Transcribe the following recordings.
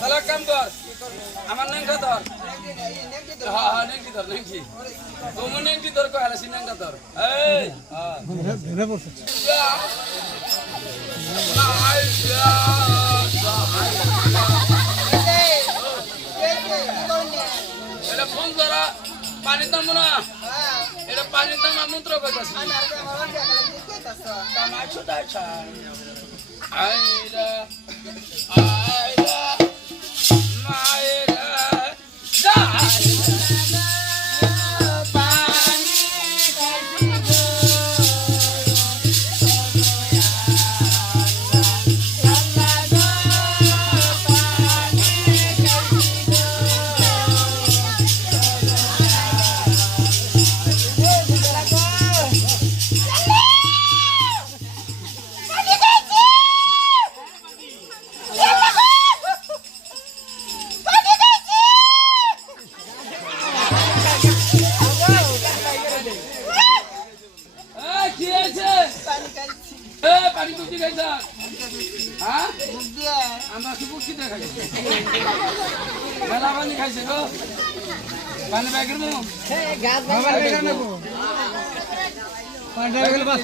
তাহলে কাম কর। আমার নেংটা ধর। হ্যাঁ হ্যাঁ নেংটি ধর নেংটি তুমি নেংটি ধর কো হ্যাঁ নেংটা ধর। এই হ্যাঁ। এটা ফোন ধরা পানির দাম না। এটা পানির দাম আমি মন্ত্র করতেছি আইরা আইরা। এই এ পানি কুচি খাইছ হ্যাঁ? আমরা দেখাই মেলা পানি খাইছে গো। পানি ব্যাগের বাস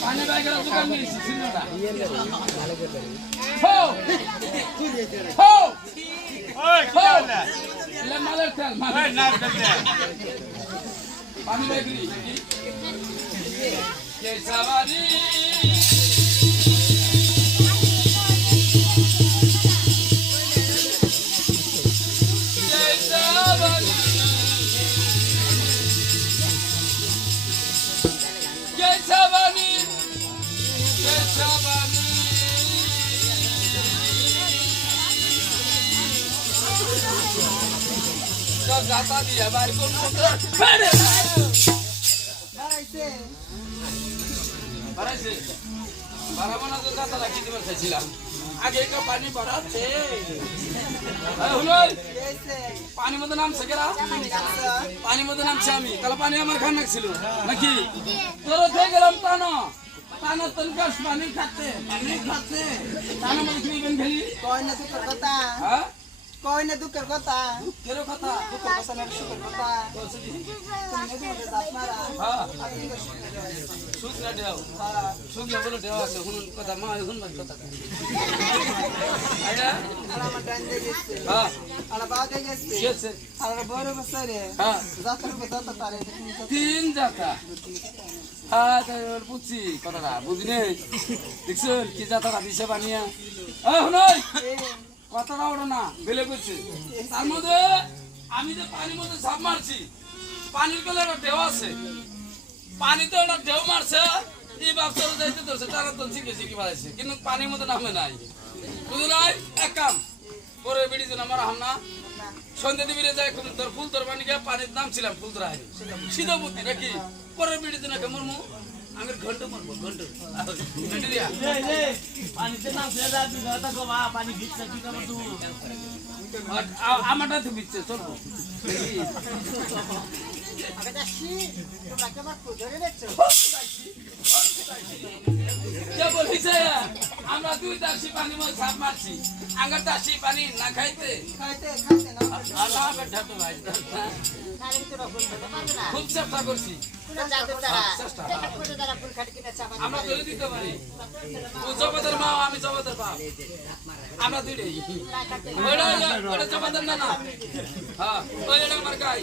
পানি ব্যাগের দোকান নিয়েছি সিনেমাটা হো! হো! হো! মালের তেল মালের পানি ব্যাগের কে সাবানি কে সাবানি কে বাড়াবো না তো জাতা রাখি দিবার চাইছিলাম আগে একটা পানি মধ্যে নামছে কেরা পানি মধ্যে নামছে আমি তাহলে পানি আমার খান ছিল নাকি তোর গেলাম তানা পানি খাচ্ছে পানি খাচ্ছে হ্যাঁ? কয় না দুঃখের কথা। কেরো কথা দুঃখের কথা না সুখের কথা। হ্যাঁ। কথা? সুখ না হ্যাঁ। সুখ না বলে ঢেউ আছে শুনুন কথা মা শুন বাদ কথা আর আমার ডান দিয়ে গেছে হ্যাঁ আর বাদ গেছে আর বড় বছরে হ্যাঁ যাত্রা যাত্রা তারে তিন যাত্রা হ্যাঁ বুঝছি কথাটা বুঝিনি দেখছেন কি যাত্রা দিছে বানিয়া হ্যাঁ শুনুন কথাটা ওটা না, বেলে করছে। তার মধ্যে আমি যে পানির মধ্যে ঝাঁপ মারছি, পানির গলে একটা ঢেউ আছে। পানিতে একটা ঢেউ মারছে, এই বাচ্চারা যাইতে ধরছে, তারা তো শিখে শিখে বাড়াইছে কিন্তু পানির মধ্যে নামে নাই। বুঝলি নাই? এক কাম পরে বেড়ি যেন আমার হামনা সন্ধ্যা দিবিরে কোন তোর ফুল তোর পানি গিয়ে পানির নাম ছিলাম ফুল তোর সিধা বুদ্ধি নাকি? পরে বেড়ি যেন কেমন মু আমি ঘন্ট মারবো ঘন্ট। ঘন্ট দিয়া আর আ- আমারটা তো বিচ্ছে চলবো। দেখি। তোমরা কেমন ধরে দেখছ? কে বলিছে? আমরা দুই দাসি পানি ঝাঁপ মারছি। আঙ্গার দাসি পানি না খাইতে? না। তো খুব চেষ্টা করছি। আমরা দুইটাই। জগতের না না। হ্যাঁ। হ্যাঁ, আমার গাই।